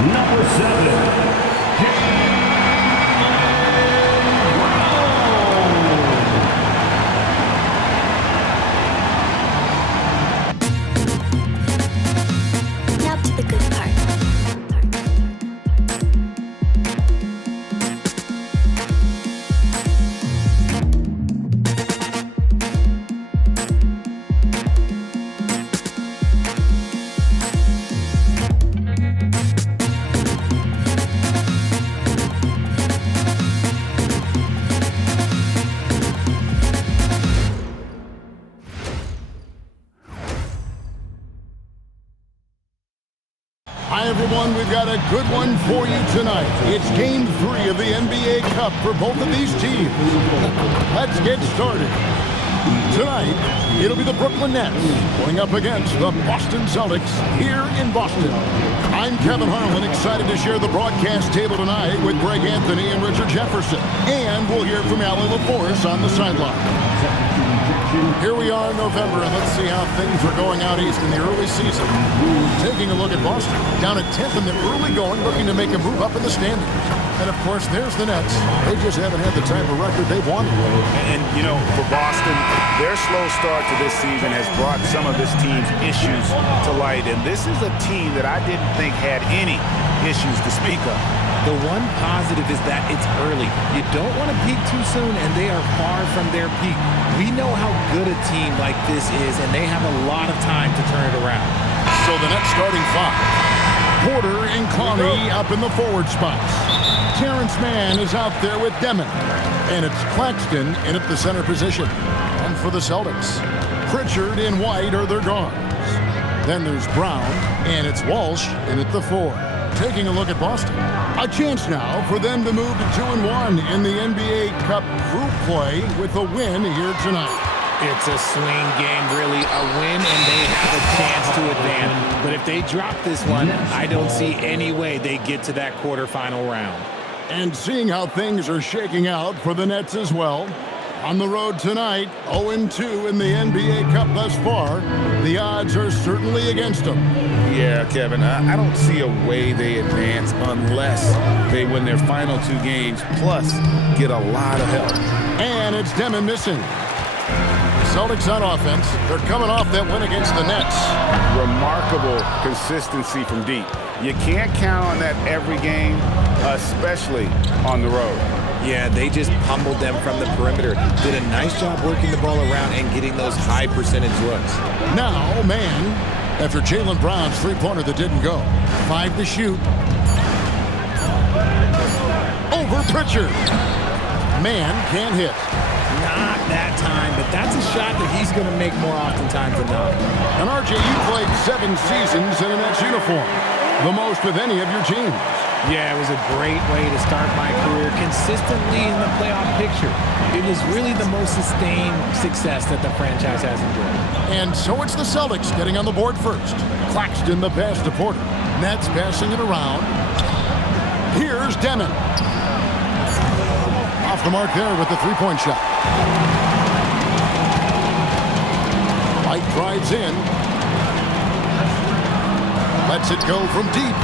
Number 7. Now to the good part. Hi, everyone. We've got a good one for you tonight. It's Game 3 of the NBA Cup for both of these teams. Let's get started. Tonight, it'll be the Brooklyn Nets going up against the Boston Celtics here in Boston. I'm Kevin Harlan, excited to share the broadcast table tonight with Greg Anthony and Richard Jefferson. And we'll hear from Allie LaForce on the sideline. Here we are in November, and let's see how things are going out east in the early season. Taking a look at Boston, down at 10th in the early going, looking to make a move up in the standings. And, of course, there's the Nets. They just haven't had the type of record they've wanted. And, you know, for Boston, their slow start to this season has brought some of this team's issues to light. And this is a team that I didn't think had any issues to speak of. The one positive is that it's early. You don't want to peak too soon, and they are far from their peak. We know how good a team like this is, and they have a lot of time to turn it around. So the Nets starting 5. Porter and Clowney up in the forward spots. Terrence Mann is out there with Demon. And it's Claxton in at the center position. And for the Celtics, Pritchard and White are their guards. Then there's Brown, and it's Walsh in at the 4. Taking a look at Boston. A chance now for them to move to 2-1 in the NBA Cup group play with a win here tonight. It's a swing game, really. A win, and they have a chance to advance. But if they drop this one, I don't see any way they get to that quarterfinal round. And seeing how things are shaking out for the Nets as well. On the road tonight, 0-2 in the NBA Cup thus far. The odds are certainly against them. Yeah, Kevin, I don't see a way they advance unless they win their final 2 games, plus get a lot of help. And it's Demon missing. Celtics on offense. They're coming off that win against the Nets. Remarkable consistency from deep. You can't count on that every game, especially on the road. Yeah, they just pummeled them from the perimeter. Did a nice job working the ball around and getting those high percentage looks. Now, Mann, after Jaylen Brown's three-pointer that didn't go. 5 to shoot. Over Pritchard. Mann can't hit. Not that time, but that's a shot that he's going to make more oftentimes than not. And RJ, you played 7 seasons in a Nets uniform. The most with any of your teams. Yeah, it was a great way to start my career consistently in the playoff picture. It was really the most sustained success that the franchise has enjoyed. And so it's the Celtics getting on the board first. Claxton the pass to Porter. Nets passing it around. Here's Demon. Off the mark there with the three-point shot. White drives in. Lets it go from deep.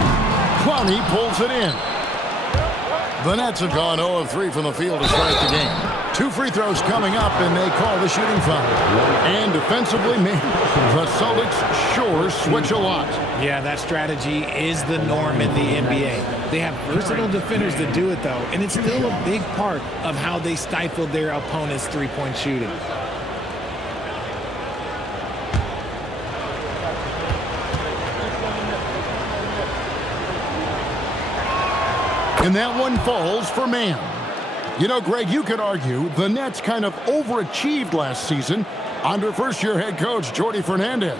Clowney pulls it in. The Nets have gone 0 of 3 from the field to start the game. 2 free throws coming up, and they call the shooting foul. And defensively, man, the Celtics sure switch a lot. Yeah, that strategy is the norm in the NBA. They have versatile defenders that do it, though, and it's still a big part of how they stifled their opponent's three-point shooting. And that one falls for Mann. You know, Greg, you could argue the Nets kind of overachieved last season under first-year head coach Jordi Fernandez.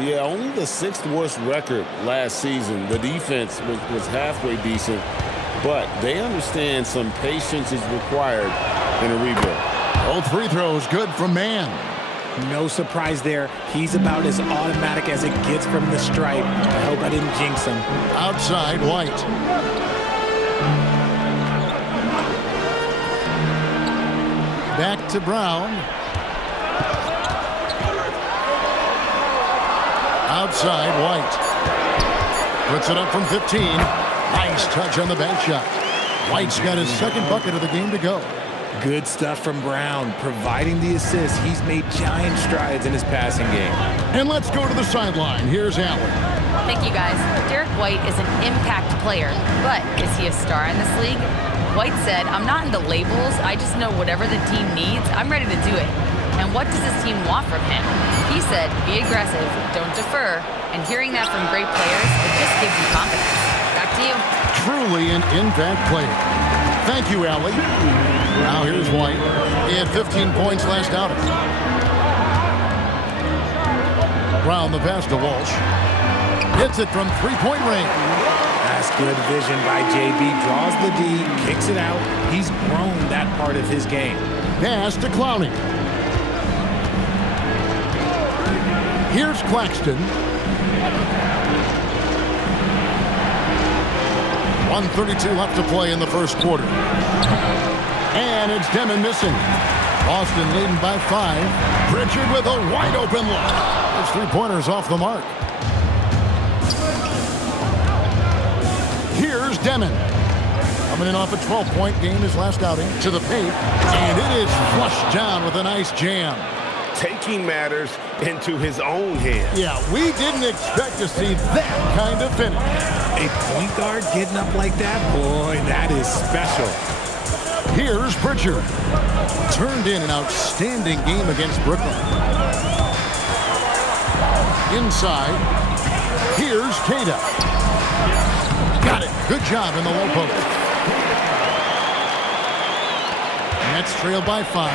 Yeah, only the 6th worst record last season. The defense was halfway decent, but they understand some patience is required in a rebuild. Both free throws good from Mann. No surprise there. He's about as automatic as it gets from the stripe. I hope I didn't jinx him. Outside, White. Back to Brown. Outside, White. Puts it up from 15. Nice touch on the bank shot. White's got his second bucket of the game to go. Good stuff from Brown, providing the assist. He's made giant strides in his passing game. And let's go to the sideline. Here's Allen. Thank you, guys. Derek White is an impact player, but is he a star in this league? White said, "I'm not into labels. I just know whatever the team needs, I'm ready to do it. And what does this team want from him?" He said, "Be aggressive, don't defer." And hearing that from great players, it just gives you confidence. Back to you. Truly an impact player. Thank you, Allie. Now here's White. He had 15 points last outing. Round the pass to Walsh. Hits it from three-point range. That's good vision by JB. Draws the D, kicks it out. He's grown that part of his game. Pass to Clowney. Here's Claxton. 1:32 left to play in the first quarter. And it's Demon missing. Boston leading by 5. Pritchard with a wide open look. His three-pointer's off the mark. Here's Demon. Coming in off a 12-point game his last outing to the paint. And it is flushed down with a nice jam. Taking matters into his own hands. Yeah, we didn't expect to see that kind of finish. A point guard getting up like that, boy, that is special. Here's Pritchard. Turned in an outstanding game against Brooklyn. Inside. Here's Cada. Got it. Good job in the low post. Nets trail by 5.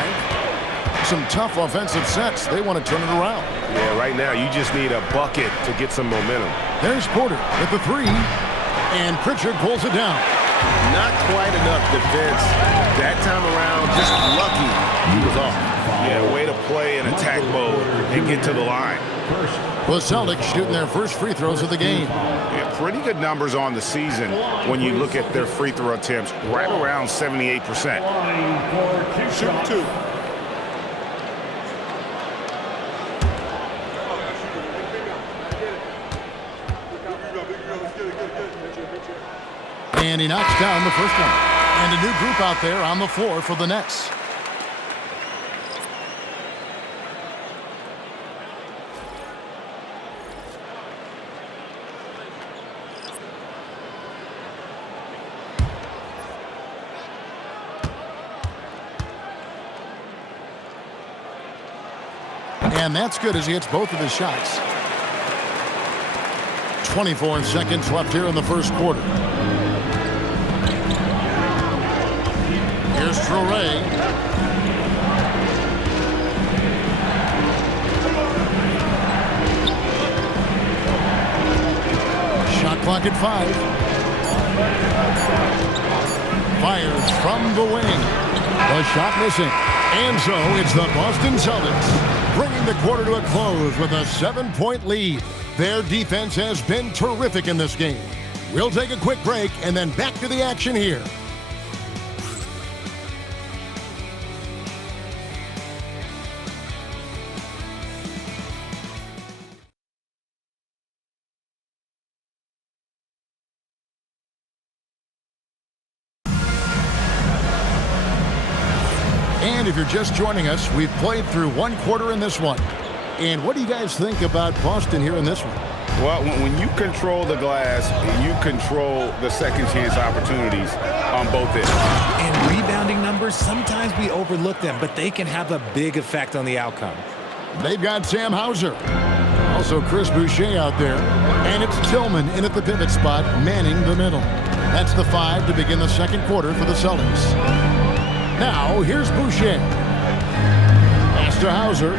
Some tough offensive sets. They want to turn it around. Yeah, right now you just need a bucket to get some momentum. There's Porter with the 3. And Pritchard pulls it down. Not quite enough defense that time around. Just lucky he was off. Yeah, way to play in attack mode and get to the line. The Celtics shooting their first free throws of the game. Yeah, pretty good numbers on the season when you look at their free throw attempts, right around 78%. Shoot 2. And he knocks down the first one. And a new group out there on the floor for the Nets. And that's good as he hits both of his shots. 24 seconds left here in the first quarter. Here's Traoré. Shot clock at 5. Fires from the wing. The shot missing. And so it's the Boston Celtics bringing the quarter to a close with a 7-point lead. Their defense has been terrific in this game. We'll take a quick break and then back to the action here. And if you're just joining us, we've played through one quarter in this one. And what do you guys think about Boston here in this one? Well, when you control the glass, you control the second chance opportunities on both ends. And rebounding numbers, sometimes we overlook them, but they can have a big effect on the outcome. They've got Sam Hauser. Also Chris Boucher out there. And it's Tillman in at the pivot spot, manning the middle. That's the 5 to begin the second quarter for the Celtics. Now, here's Boucher. Pass to Hauser.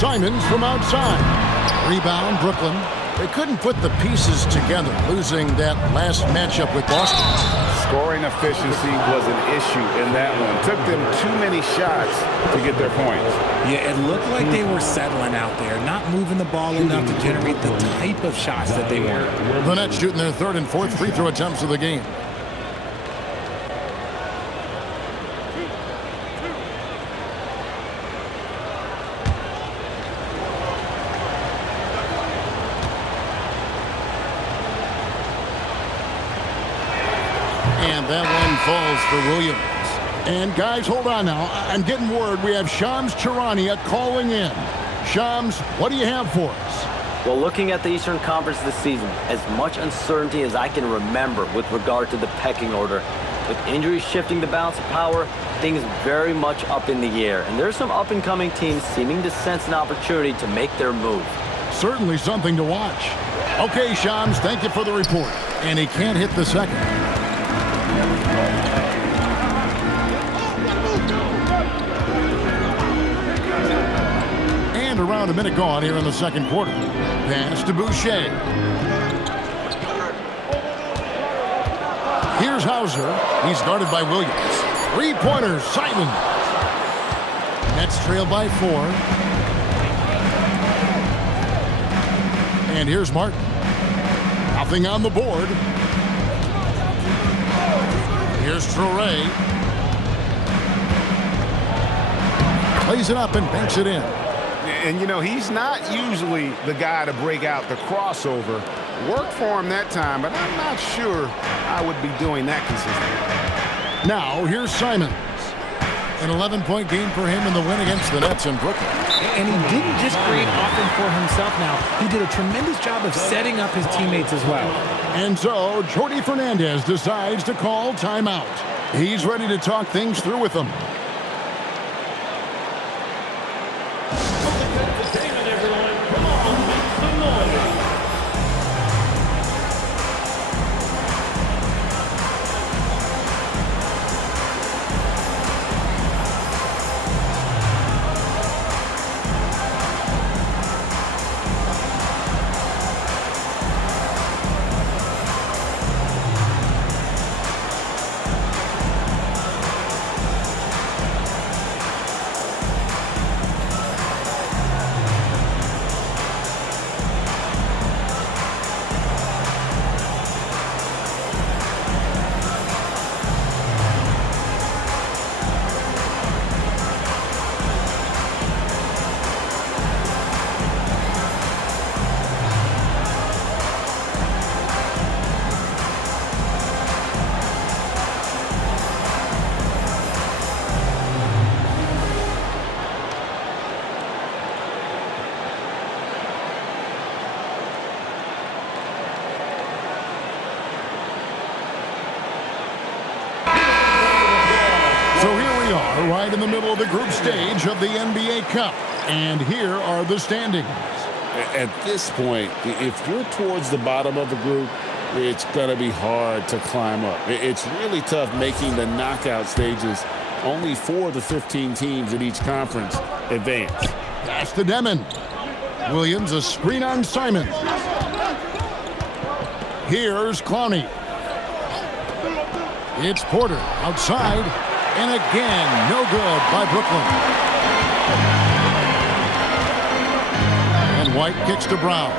Simons from outside. Rebound, Brooklyn. They couldn't put the pieces together, losing that last matchup with Boston. Scoring efficiency was an issue in that one. Took them too many shots to get their points. Yeah, it looked like they were settling out there, not moving the ball enough to generate the type of shots that they wanted. The Nets shooting their third and fourth free throw attempts of the game. And that one falls for Williams. And guys, hold on now. I'm getting word we have Shams Charania calling in. Shams, what do you have for us? Well, looking at the Eastern Conference this season, as much uncertainty as I can remember with regard to the pecking order. With injuries shifting the balance of power, things very much up in the air. And there's some up-and-coming teams seeming to sense an opportunity to make their move. Certainly something to watch. Okay, Shams, thank you for the report. And he can't hit the second. And around a minute gone here in the second quarter. Pass to Boucher. Here's Hauser. He's guarded by Williams. Three-pointers, Simon. Nets trail by 4. And here's Martin. Nothing on the board. Here's Traoré. Plays it up and banks it in. And, you know, he's not usually the guy to break out the crossover. Worked for him that time, but I'm not sure I would be doing that consistently. Now, here's Simons. An 11-point game for him in the win against the Nets in Brooklyn. And he didn't just create offense for himself now. He did a tremendous job of setting up his teammates as well. And so, Jordi Fernandez decides to call timeout. He's ready to talk things through with them. Right in the middle of the group stage of the NBA Cup. And here are the standings. At this point, if you're towards the bottom of the group, it's going to be hard to climb up. It's really tough making the knockout stages. Only 4 of the 15 teams in each conference advance. Pass to Demon. Williams, a screen on Simon. Here's Clowney. It's Porter outside. And again, no good by Brooklyn. And White kicks to Brown.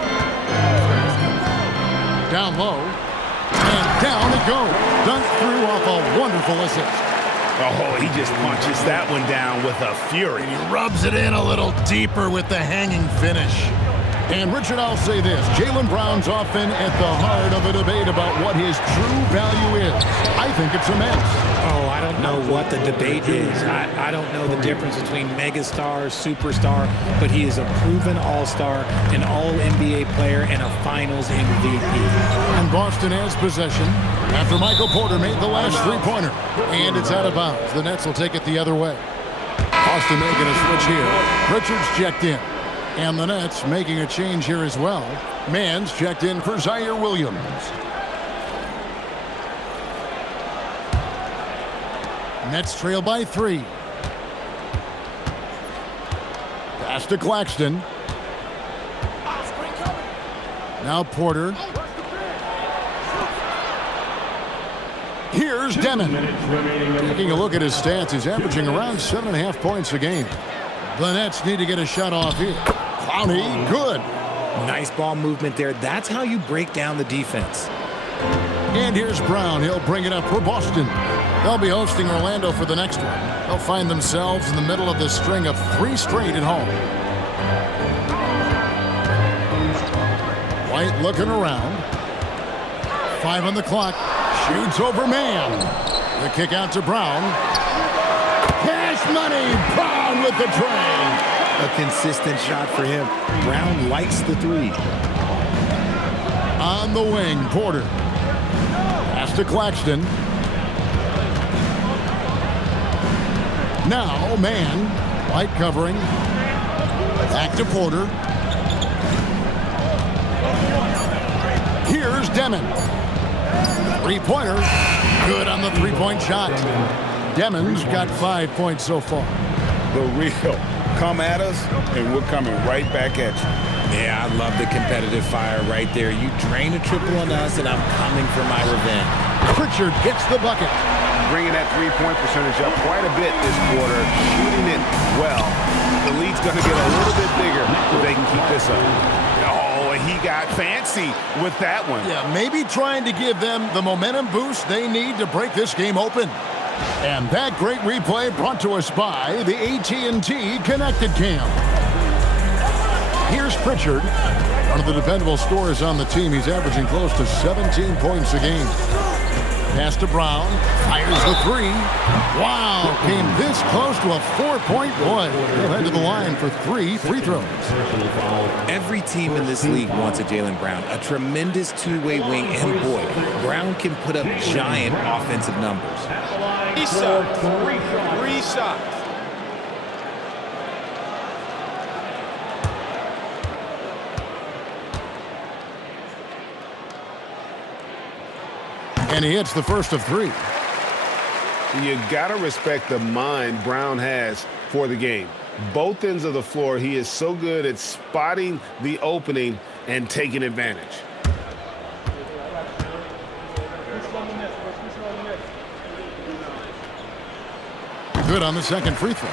Down low. And down it goes. Dunked through off a wonderful assist. Oh, he just punches that one down with a fury. And he rubs it in a little deeper with the hanging finish. And Richard, I'll say this. Jaylen Brown's often at the heart of a debate about what his true value is. I think it's immense. Oh, I don't know what the debate is. I don't know the difference between megastar, superstar, but he is a proven all-star, an all-NBA player, and a finals MVP. And Boston has possession after Michael Porter made the last three-pointer. And it's out of bounds. The Nets will take it the other way. Boston making a switch here. Richards checked in. And the Nets making a change here as well. Mans checked in for Zaire Williams. Nets trail by 3. Pass to Claxton. Now Porter. Here's Demon. Taking a look at his stats, he's averaging around 7.5 points a game. The Nets need to get a shot off here. Clowney, good. Nice ball movement there. That's how you break down the defense. And here's Brown. He'll bring it up for Boston. They'll be hosting Orlando for the next one. They'll find themselves in the middle of this string of 3 straight at home. White looking around. 5 on the clock. Shoots over man. The kick out to Brown. Cash money. Brown with the tray. A consistent shot for him. Brown likes the three. On the wing, Porter. Pass to Claxton. Now, man. Light covering. Back to Porter. Here's Demon. Three-pointer. Good on the three-point shot. Demon's got 5 points so far. The real. Come at us, and we're coming right back at you. Yeah, I love the competitive fire right there. You drain a triple on us, and I'm coming for my revenge. Pritchard gets the bucket. Bringing that three-point percentage up quite a bit this quarter, shooting it well. The lead's going to get a little bit bigger if they can keep this up. Oh, and he got fancy with that one. Yeah, maybe trying to give them the momentum boost they need to break this game open. And that great replay brought to us by the AT&T Connected Cam. Here's Pritchard, one of the dependable scorers on the team. He's averaging close to 17 points a game. Pass to Brown, fires the three. Wow, came this close to a 4-point play. He'll head to the line for 3 free throws. Every team in this league wants a Jaylen Brown, a tremendous two-way wing, and boy, Brown can put up giant offensive numbers. Three shots. 3 shots. And he hits the first of 3. You got to respect the mind Brown has for the game. Both ends of the floor, he is so good at spotting the opening and taking advantage. Good on the second free throw.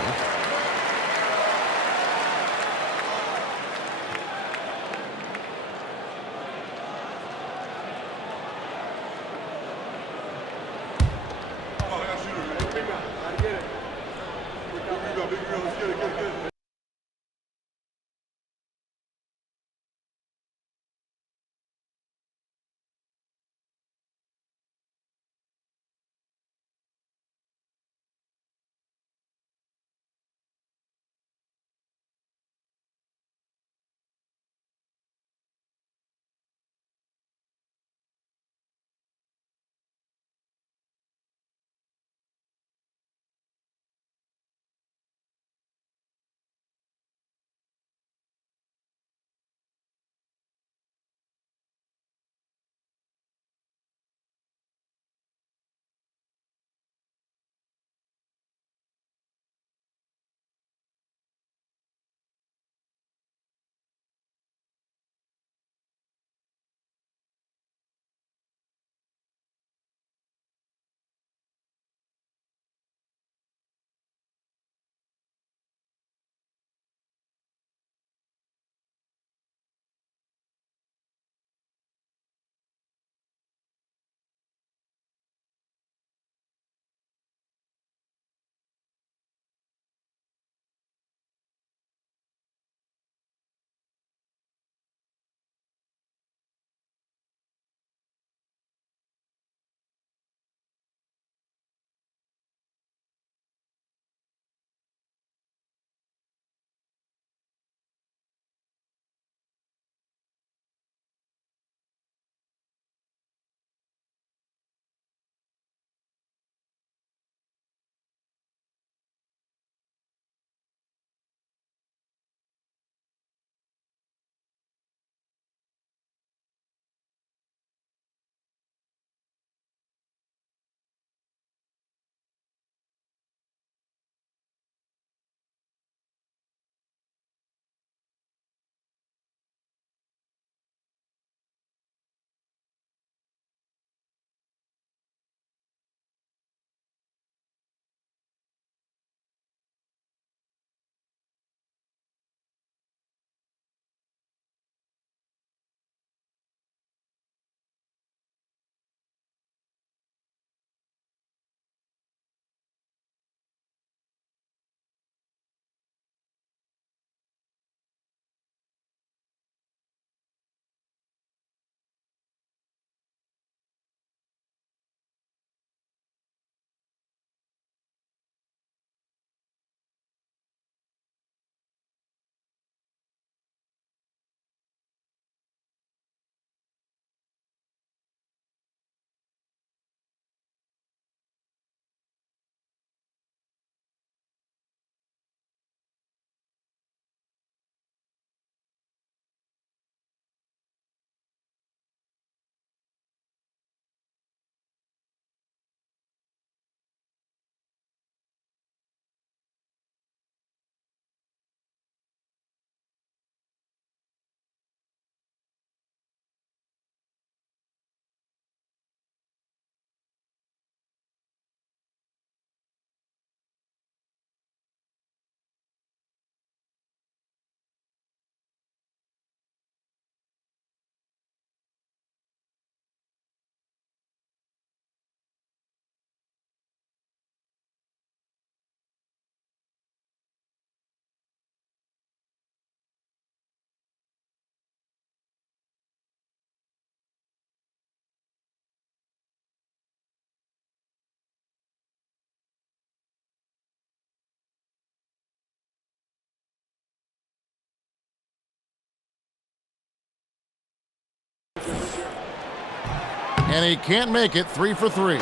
And he can't make it 3 for 3.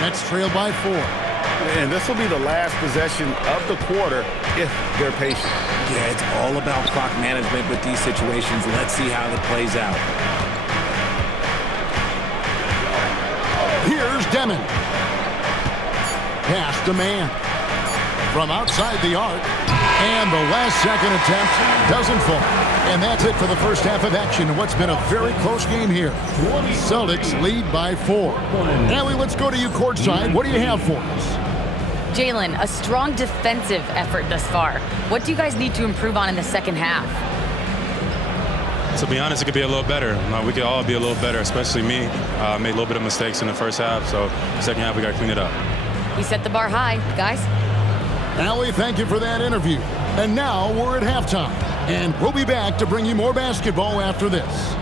Nets trail by 4. And this will be the last possession of the quarter if they're patient. Yeah, it's all about clock management with these situations. Let's see how it plays out. Here's Demon. Pass to man. From outside the arc. And the last second attempt doesn't fall. And that's it for the first half of action. What's been a very close game here. Celtics lead by 4. Allie, let's go to you courtside. What do you have for us? Jalen, a strong defensive effort thus far. What do you guys need to improve on in the second half? To be honest, it could be a little better. We could all be a little better, especially me. Made a little bit of mistakes in the first half, so second half we got to clean it up. He set the bar high, guys. Allie, thank you for that interview. And now we're at halftime. And we'll be back to bring you more basketball after this.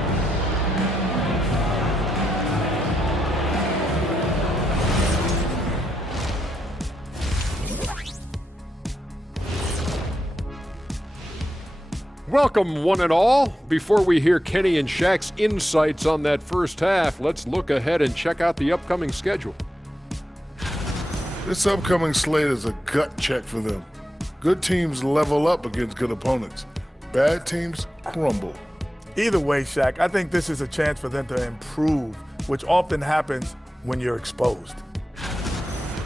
Welcome, one and all. Before we hear Kenny and Shaq's insights on that first half, let's look ahead and check out the upcoming schedule. This upcoming slate is a gut check for them. Good teams level up against good opponents. Bad teams crumble. Either way, Shaq, I think this is a chance for them to improve, which often happens when you're exposed.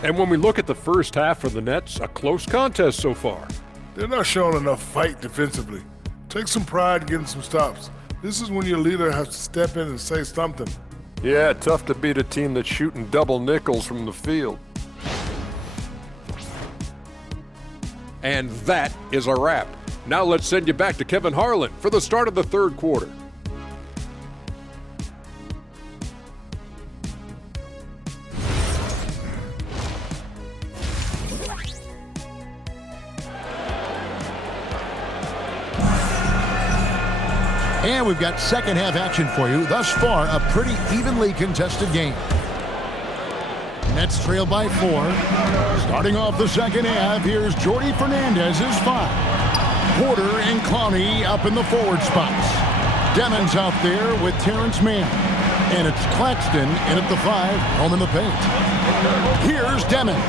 And when we look at the first half for the Nets, a close contest so far. They're not showing enough fight defensively. Take some pride in getting some stops. This is when your leader has to step in and say something. Yeah, tough to beat a team that's shooting double nickels from the field. And that is a wrap. Now let's send you back to Kevin Harlan for the start of the third quarter. And we've got second half action for you. Thus far, a pretty evenly contested game. Nets trail by 4. Starting off the second half, here's Jordy Fernandez's 5. Porter and Clowney up in the forward spots. Demon's out there with Terrence Mann. And it's Claxton in at the 5, home in the paint. Here's Demon.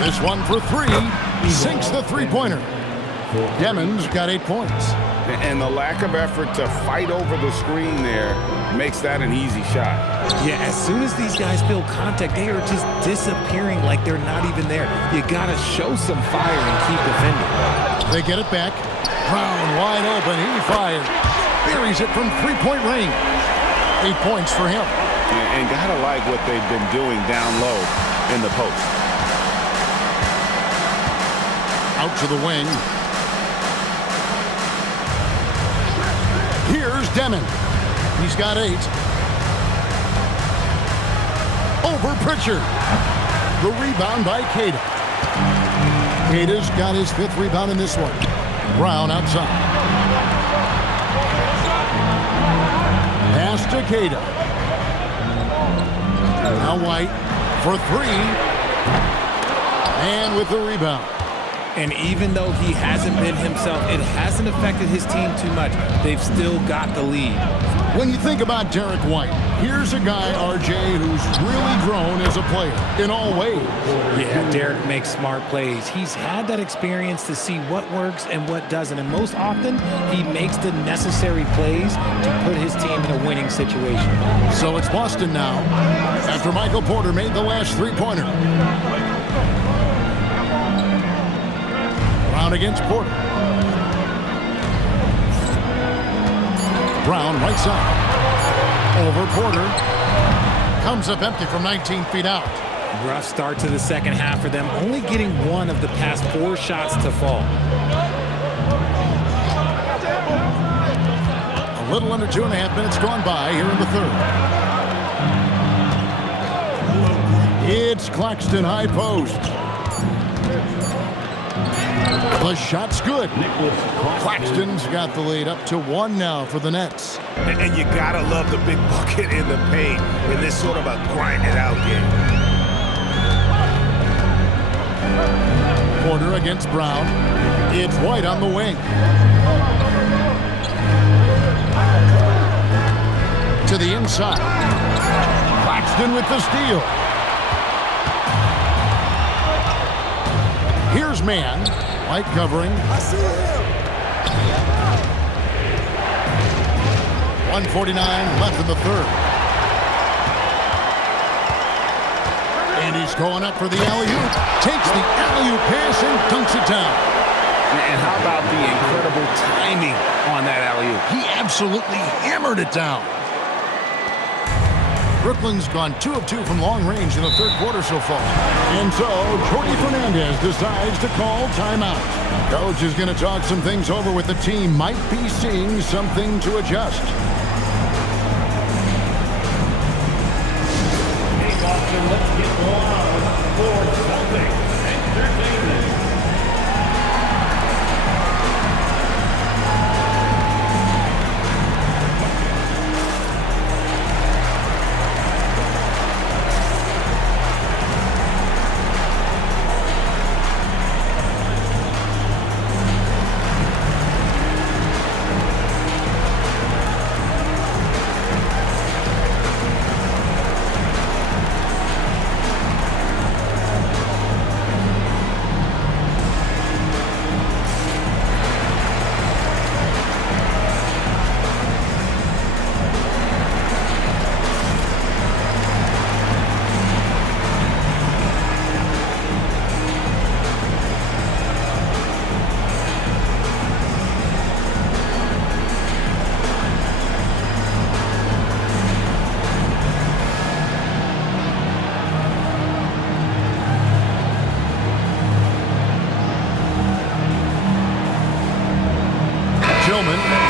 This one for 3. Sinks the three-pointer. Demon's got 8 points. And the lack of effort to fight over the screen there makes that an easy shot. Yeah, as soon as these guys feel contact, they are just disappearing like they're not even there. You got to show some fire and keep defending. They get it back. Brown wide open. He fires. Buries it from three-point range. 8 points for him. And gotta like what they've been doing down low in the post. Out to the wing. Here's Demon. He's got 8. Over Pritchard. The rebound by Cada. Cada's got his 5th rebound in this one. Brown outside. Pass to Cada. Now White for 3. And with the rebound. And even though he hasn't been himself, it hasn't affected his team too much. They've still got the lead. When you think about Derek White, here's a guy, RJ, who's really grown as a player in all ways. Yeah, Derek makes smart plays. He's had that experience to see what works and what doesn't. And most often, he makes the necessary plays to put his team in a winning situation. So it's Boston now, after Michael Porter made the last three-pointer. Brown against Porter. Brown right side. Over Porter. Comes up empty from 19 feet out. Rough start to the second half for them, only getting one of the past 4 shots to fall. A little under 2.5 minutes gone by here in the third. It's Claxton high post. The shot's good. Claxton's got the lead up to 1 now for the Nets. And you gotta love the big bucket in the paint in this sort of a grind-it-out game. Porter against Brown. It's White on the wing. To the inside. Claxton with the steal. Here's man. White covering. I see him. 1:49 left in the third. And he's going up for the alley-oop. Takes the alley-oop pass and dunks it down. And how about the incredible timing on that alley-oop? He absolutely hammered it down. Brooklyn's gone 2 of 2 from long range in the third quarter so far. And so, Jorge Fernandez decides to call timeout. Coach is going to talk some things over with the team. Might be seeing something to adjust. Hey, Boston, let's get loud for Celtics Entertainment.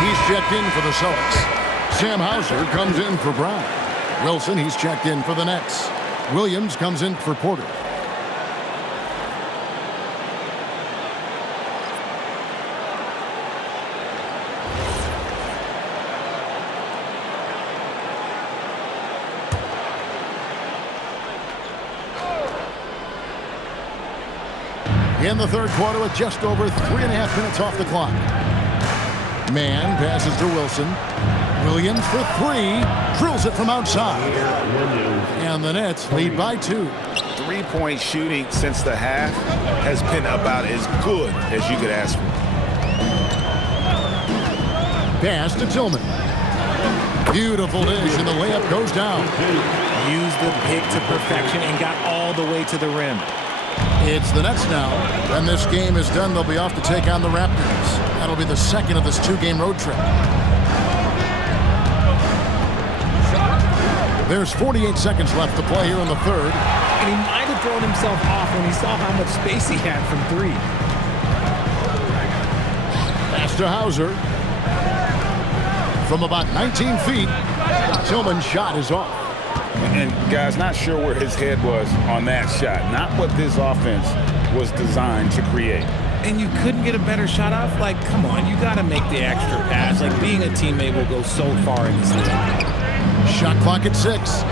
He's checked in for the Celtics. Sam Hauser comes in for Brown. Wilson, he's checked in for the Nets. Williams comes in for Porter. In the third quarter with just over 3.5 minutes off the clock. Man passes to Wilson. Williams for 3. Drills it from outside. And the Nets lead by 2. Three-point shooting since the half has been about as good as you could ask for. Pass to Tillman. Beautiful dish, and the layup goes down. Used the pick to perfection and got all the way to the rim. It's the Nets now. When this game is done, they'll be off to take on the Raptors. That'll be the second of this 2-game road trip. There's 48 seconds left to play here in the third. And he might have thrown himself off when he saw how much space he had from 3. Pass to Hauser. From about 19 feet, Tillman's shot is off. And guys, not sure where his head was on that shot. Not what this offense was designed to create. And you couldn't get a better shot off? Like, come on, you got to make the extra pass. Like, being a teammate will go so far in this league. Shot clock at 6.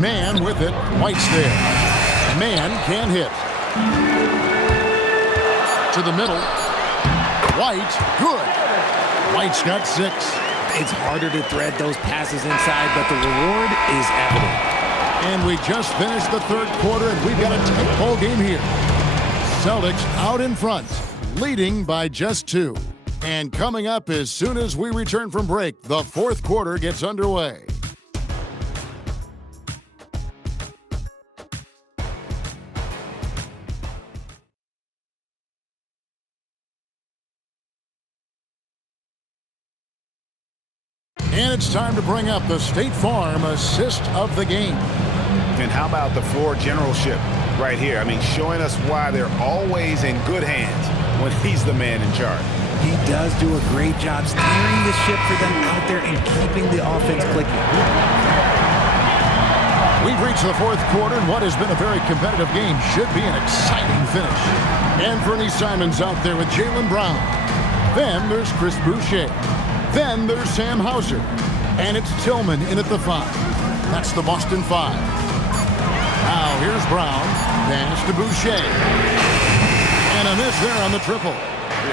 Man with it. White's there. Man can hit. To the middle. White, good. White's got 6. It's harder to thread those passes inside, but the reward is evident. And we just finished the third quarter, and we've got a tight ball game here. Celtics out in front, leading by just 2. And coming up as soon as we return from break, the fourth quarter gets underway. And it's time to bring up the State Farm assist of the game. And how about the floor generalship right here? I mean, showing us why they're always in good hands when he's the man in charge. He does do a great job steering the ship for them out there and keeping the offense clicking. We've reached the fourth quarter, and what has been a very competitive game should be an exciting finish. Anthony Simons out there with Jaylen Brown. Then there's Chris Boucher. Then there's Sam Hauser. And it's Tillman in at the 5. That's the Boston 5. Now here's Brown. Pass to Boucher. And a miss there on the triple.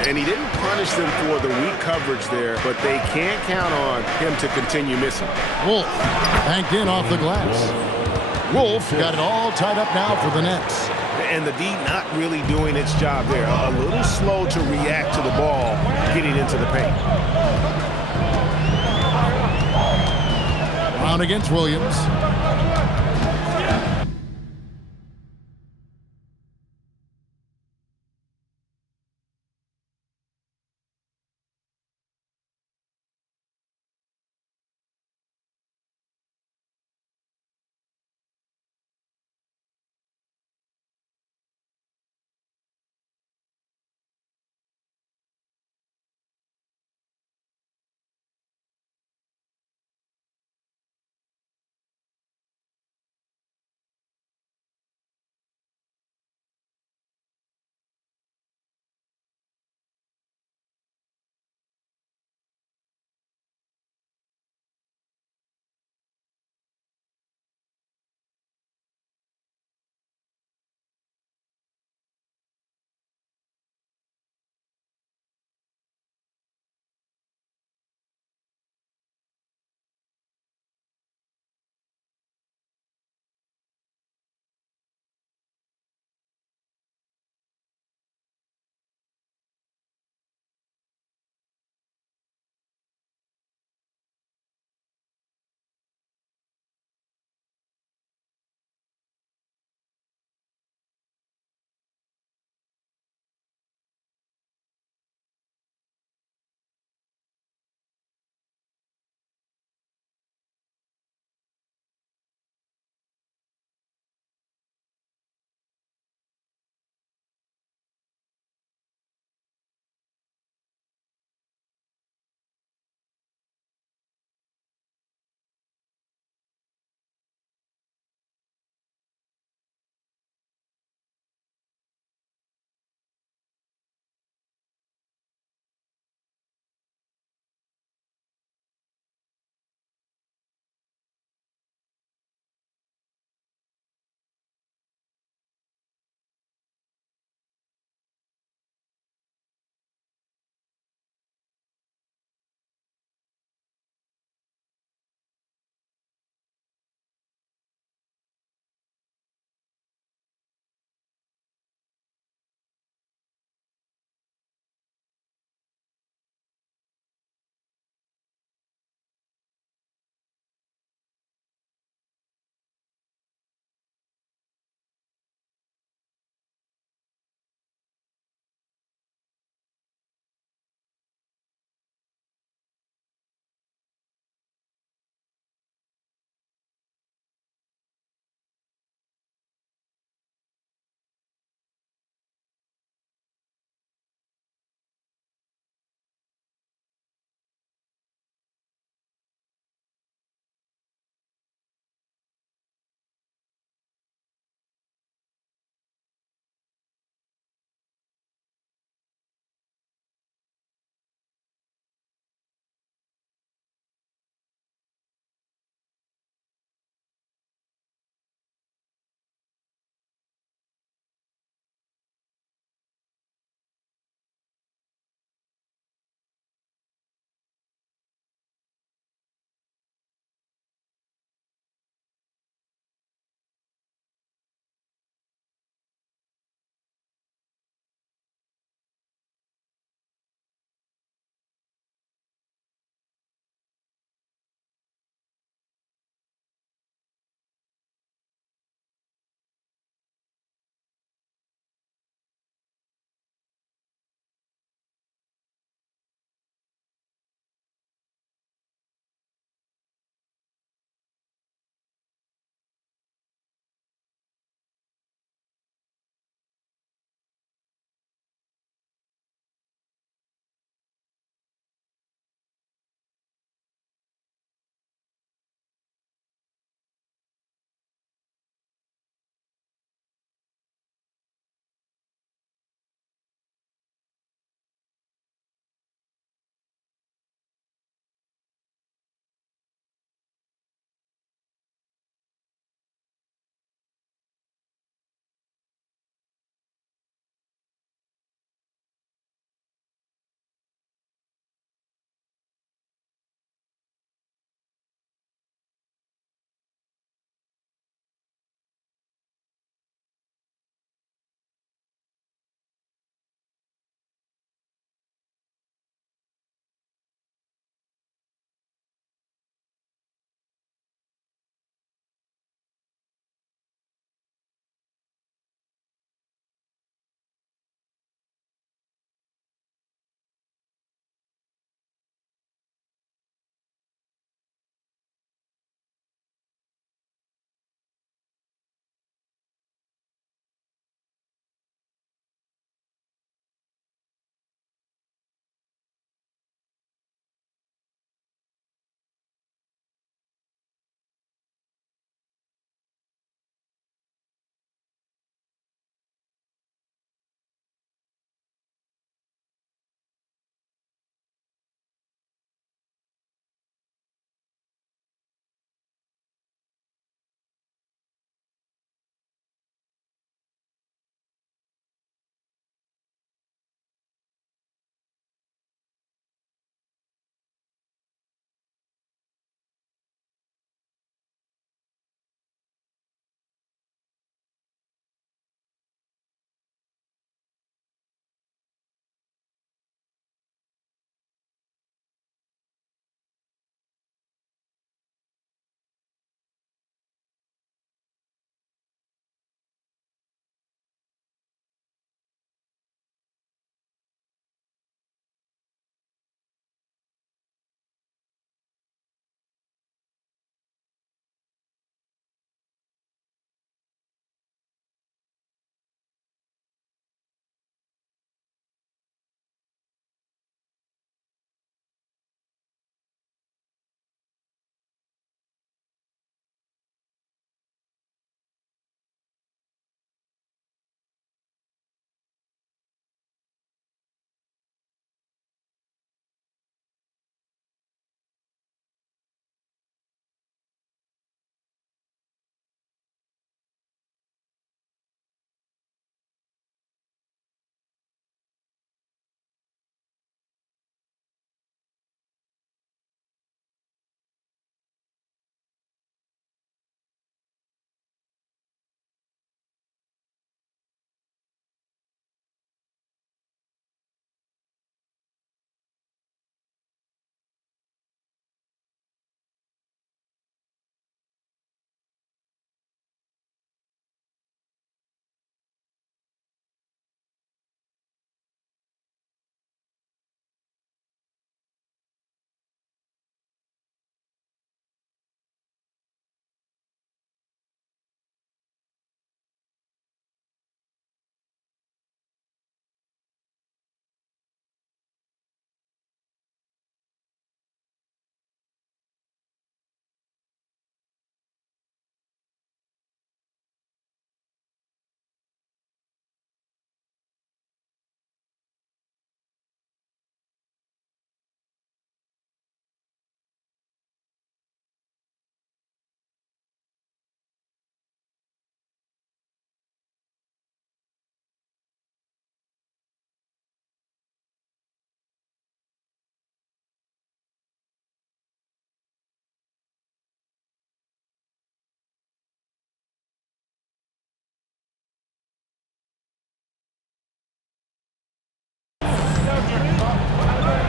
And he didn't punish them for the weak coverage there, but they can't count on him to continue missing. Wolf banked in off the glass. Wolf got it all tied up now for the Nets. And the D not really doing its job there. A little slow to react to the ball getting into the paint. Brown against Williams.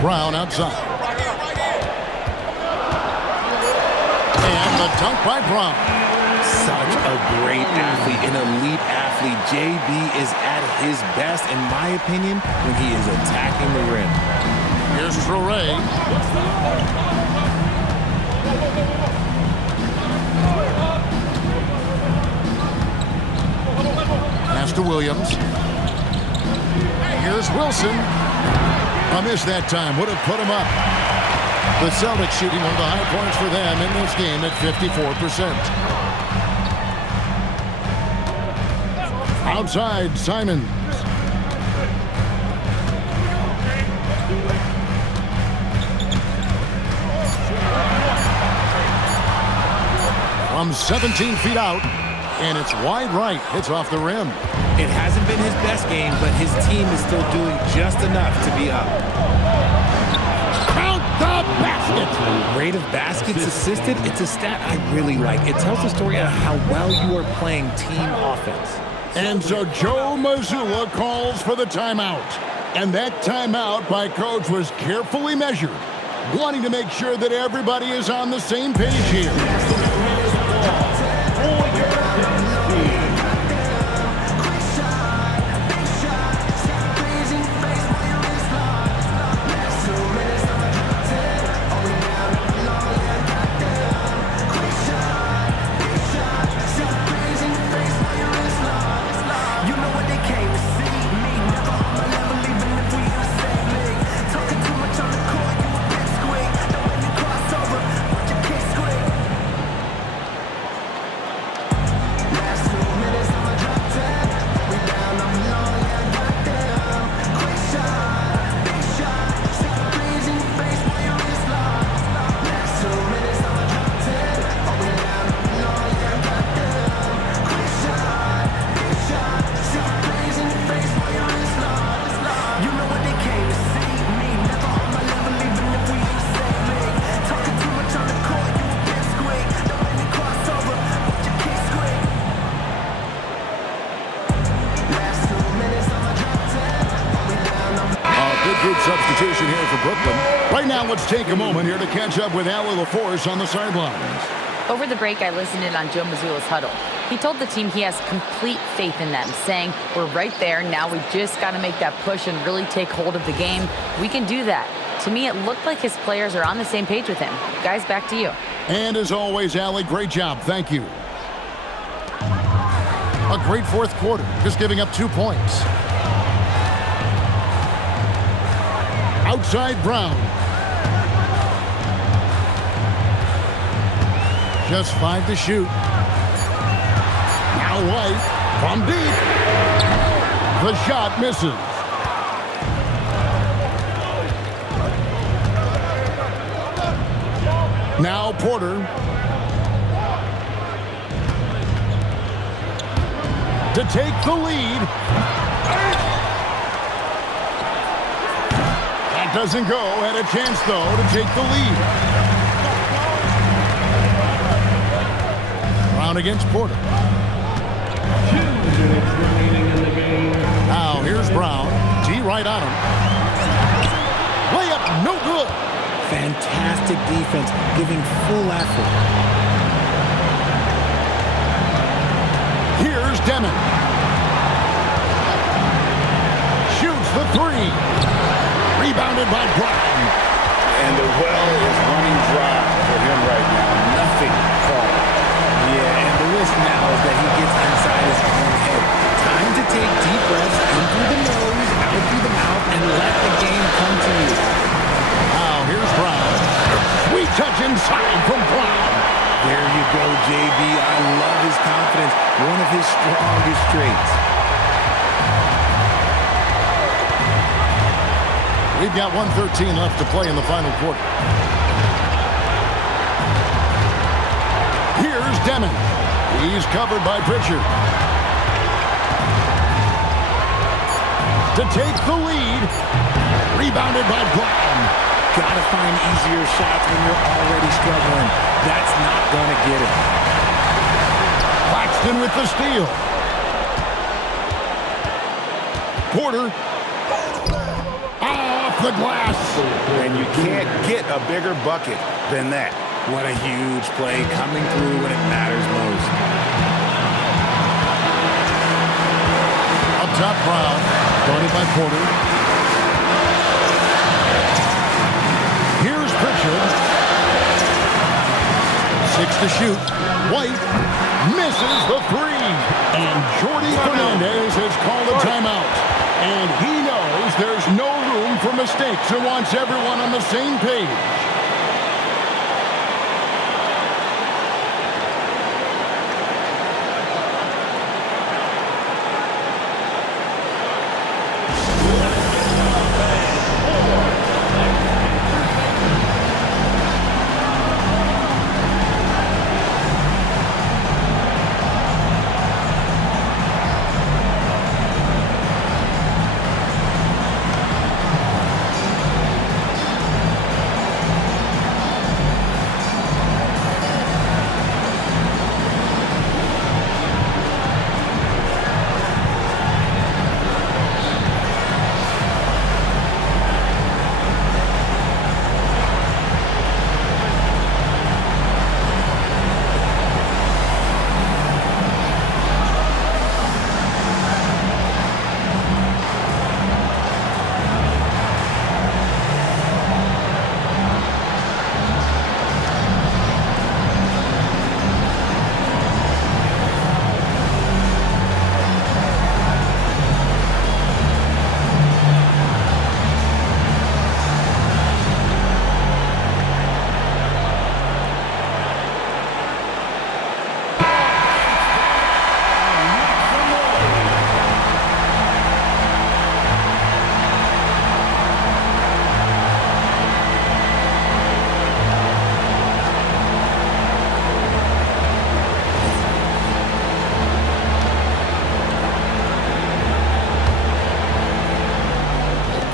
Brown outside. And the dunk by Brown. Such a great athlete, an elite athlete. JB is at his best, in my opinion, when he is attacking the rim. Here's Traore. Pass to Williams. Here's Wilson. A miss that time. Would have put him up. The Celtics shooting one of the high points for them in this game at 54%. Outside, Simons. From 17 feet out, and it's wide right. Hits off the rim. It hasn't been his best game, but his team is still doing just enough to be up. Count the basket. Rate of baskets assisted, it's a stat I really like. It tells the story of how well you are playing team offense. And so Joe Mazzulla calls for the timeout. And that timeout by coach was carefully measured, wanting to make sure that everybody is on the same page here. Substitution here for Brooklyn. Right now, let's take a moment here to catch up with Allie LaForce on the sidelines. Over the break, I listened in on Joe Mazzulla's huddle. He told the team he has complete faith in them, saying, we're right there. Now we just got to make that push and really take hold of the game. We can do that. To me, it looked like his players are on the same page with him. Guys, back to you. And as always, Allie, great job. Thank you. A great fourth quarter, just giving up 2 points. Outside Brown. Just 5 to shoot. Now White from deep. The shot misses. Now Porter. To take the lead. Doesn't go. Had a chance, though, to take the lead. Brown against Porter. 2 minutes remaining in the game. Now, here's Brown. D right on him. Layup, no good. Fantastic defense, giving full effort. Here's Demon. Shoots the 3. Rebounded by Brown. And the well is running dry for him right now. Nothing falling. Yeah, and the risk now is that he gets inside his own head. Time to take deep breaths in through the nose, out through the mouth, and let the game come to you. Now, here's Brown. Sweet touch inside from Brown. There you go, JB. I love his confidence. One of his strongest traits. We've got 1:13 left to play in the final quarter. Here's Demon. He's covered by Pritchard. To take the lead. Rebounded by Brown. Gotta find easier shots when you're already struggling. That's not gonna get it. Claxton with the steal. Porter. Off the glass. And you can't get a bigger bucket than that. What a huge play coming through when it matters most. Up top, Brown. Guarded by Porter. Here's Pritchard. 6 to shoot. White misses the 3. And Jordi Fernandez has called a timeout. And he knows there's no room for mistakes and wants everyone on the same page.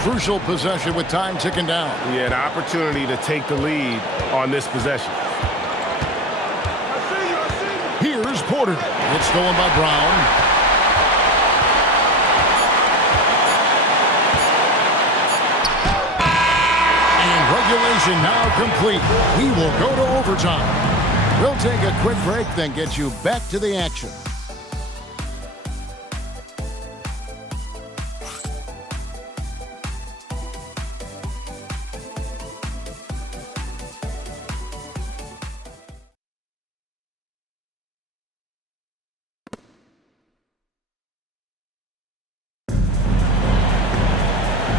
Crucial possession with time ticking down. Yeah, an opportunity to take the lead on this possession. Here's Porter. It's stolen by Brown. And regulation now complete. We will go to overtime. We'll take a quick break, then get you back to the action.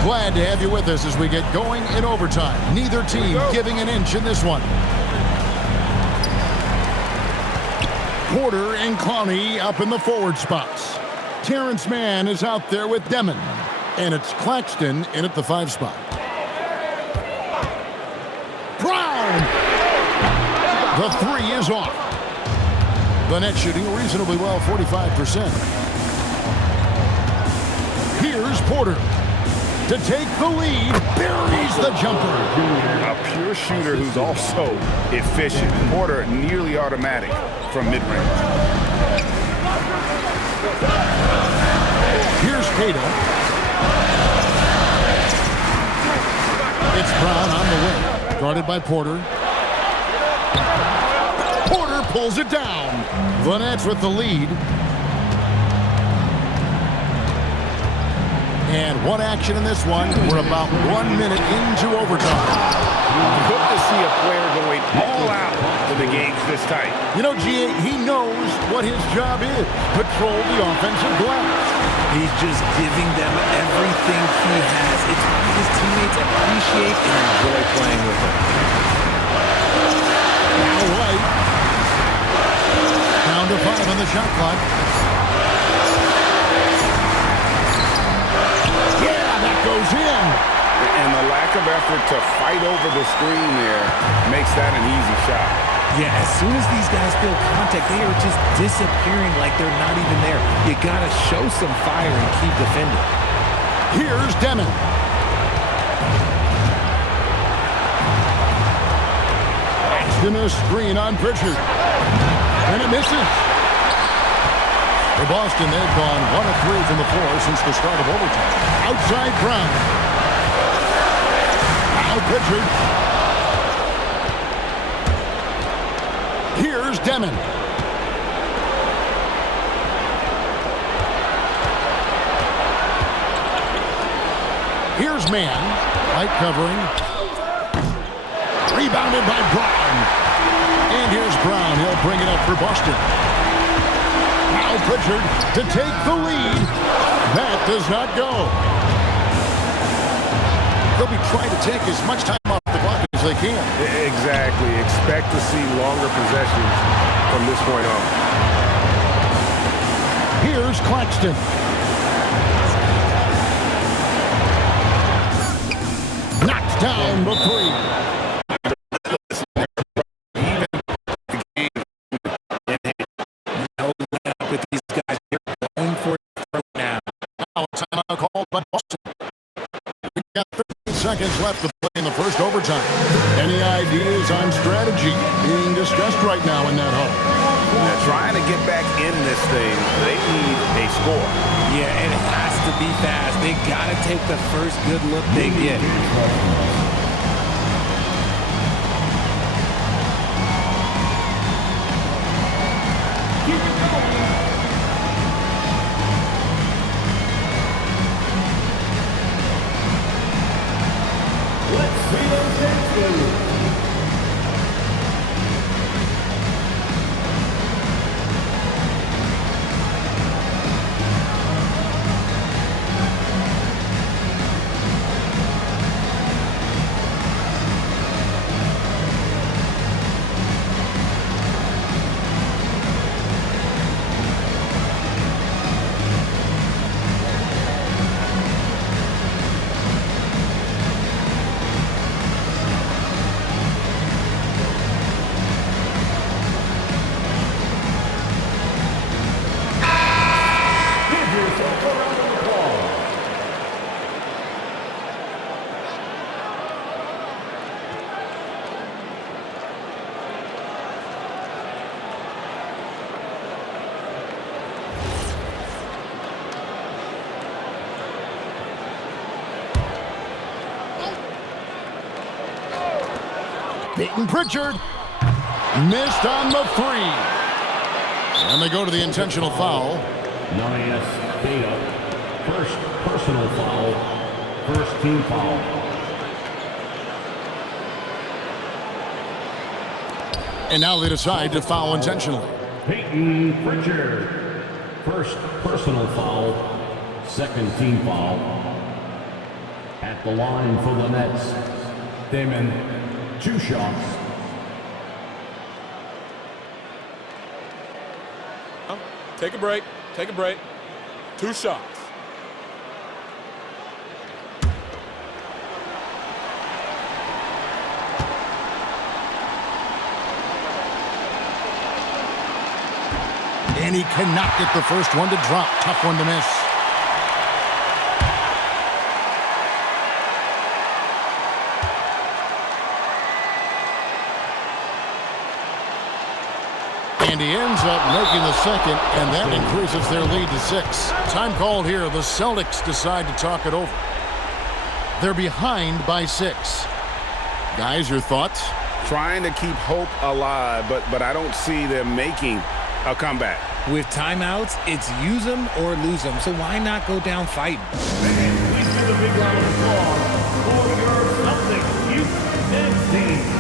Glad to have you with us as we get going in overtime. Neither team giving an inch in this one. Porter and Clowney up in the forward spots. Terrence Mann is out there with Demon. And it's Claxton in at the 5 spot. Brown! The 3 is off. The net shooting reasonably well, 45%. Here's Porter. To take the lead, buries the jumper. A pure shooter who's also efficient. Porter nearly automatic from mid-range. Here's Cato. It's Brown on the wing. Guarded by Porter. Porter pulls it down. The Nets with the lead. And one action in this one. We're about 1 minute into overtime. Good to see a player going all out when the game's this tight. You know, G.A., he knows what his job is. Patrol the offensive glass. He's just giving them everything he has. It's why his teammates appreciate and enjoy playing with him. Now White. Down to 5 on the shot clock. Goes in. And the lack of effort to fight over the screen there makes that an easy shot. Yeah, as soon as these guys feel contact, they are just disappearing like they're not even there. You gotta show some fire and keep defending. Here's Demon. Ashton a screen on Pritchard. And it misses. For Boston, they've gone 1 of 3 from the floor since the start of overtime. Outside Brown. Now Pritchard. Here's Demon. Here's Mann. Light covering. Rebounded by Brown. And here's Brown. He'll bring it up for Boston. Now Pritchard to take the lead. That does not go. They'll be trying to take as much time off the clock as they can. Exactly. Expect to see longer possessions from this point on. Here's Claxton. Knocked down the three. With these guys, you're going for it now. Now a timeout called by Boston. We got 13 seconds left to play in the first overtime. Any ideas on strategy being discussed right now in that home? They're trying to get back in this thing. They need a score. Yeah, it has to be fast. They got to take the first good look they get. Let's see those next moves. Peyton Pritchard missed on the three. And they go to the intentional foul. Nice data. First personal foul. First team foul. And now they decide to foul intentionally. Peyton Pritchard. First personal foul. Second team foul. At the line for the Nets. Damon, 2 shots. Take a break. Take a break. 2 shots. And he cannot get the first one to drop. Tough one to miss. And he ends up making the second, and that increases their lead to 6. Time called here. The Celtics decide to talk it over. They're behind by 6. Guys, your thoughts? Trying to keep hope alive, but I don't see them making a comeback. With timeouts, it's use them or lose them. So why not go down fighting? And please give a big round of applause for your Celtics youth men's team.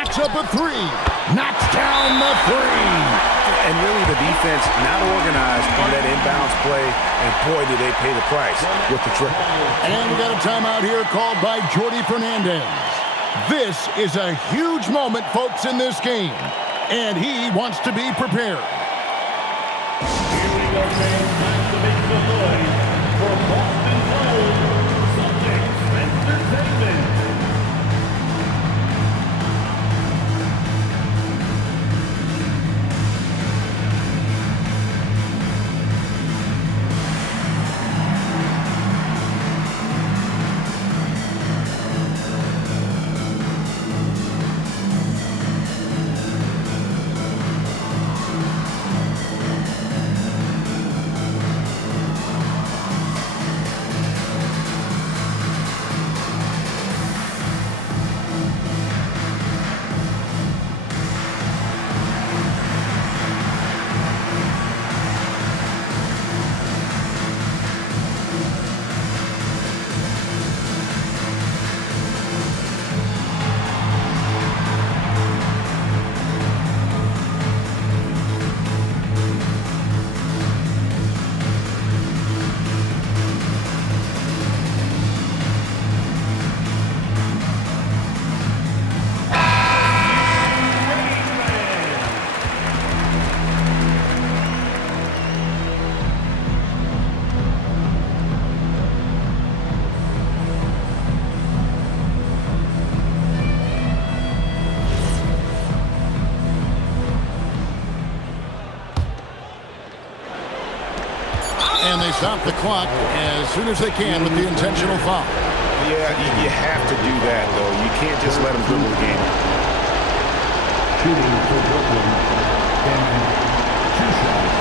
Stacks up a three. Knocks down the three. And really the defense not organized on that inbounds play, and boy, did they pay the price with the triple. And we got a timeout here called by Jordi Fernandez. This is a huge moment, folks, in this game, and he wants to be prepared. Here we go, fans. Time to make the noise for Boston's own Celtics Entertainment. And they stop the clock as soon as they can with the intentional foul. Yeah, you have to do that, though. You can't just let them dribble the game. Shooting for Brooklyn. And 2 shots.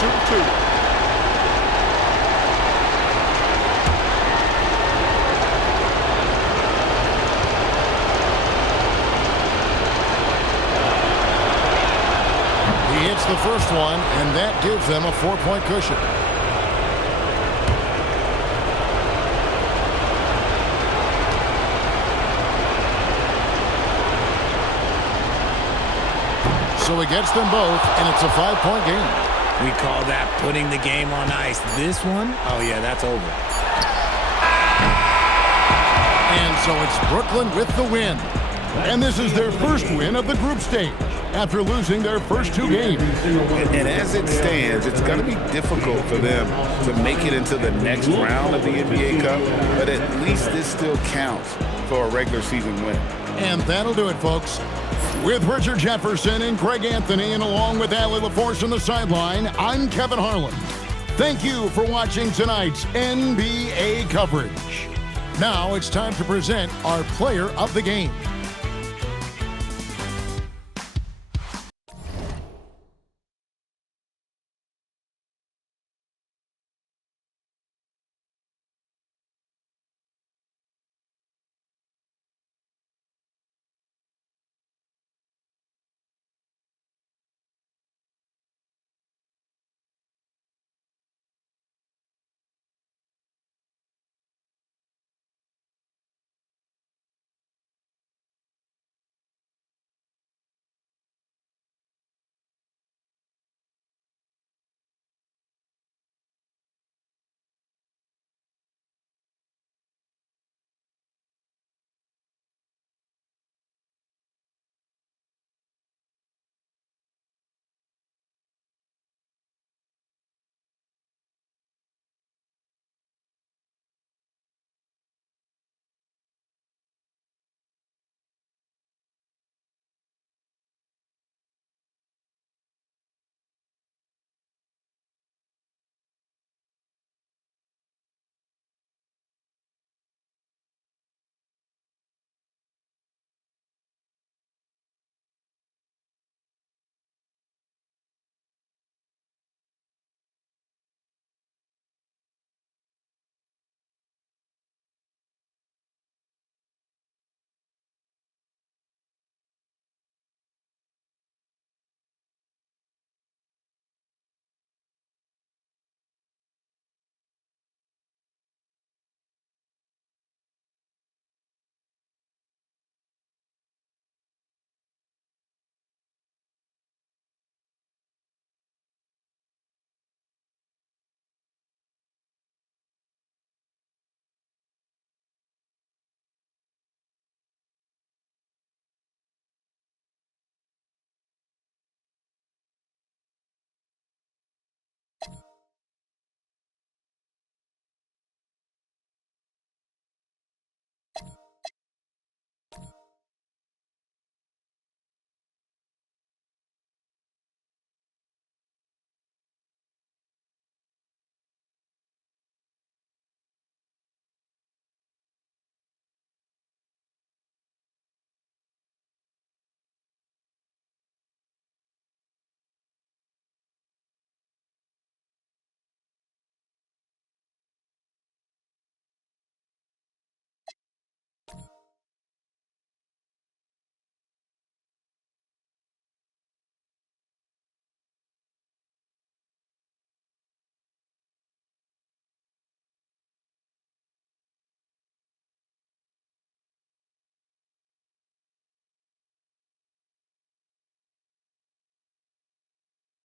Shoot two. He hits the first one, and that gives them a 4-point cushion. So he gets them both, and it's a 5-point game. We call that putting the game on ice. This one, oh yeah, that's over. And so it's Brooklyn with the win. And this is their first win of the group stage after losing their first 2 games. And as it stands, it's going to be difficult for them to make it into the next round of the NBA Cup, but at least this still counts for a regular season win. And that'll do it, folks. With Richard Jefferson and Greg Anthony, and along with Allie LaForce on the sideline, I'm Kevin Harlan. Thank you for watching tonight's NBA coverage. Now it's time to present our player of the game.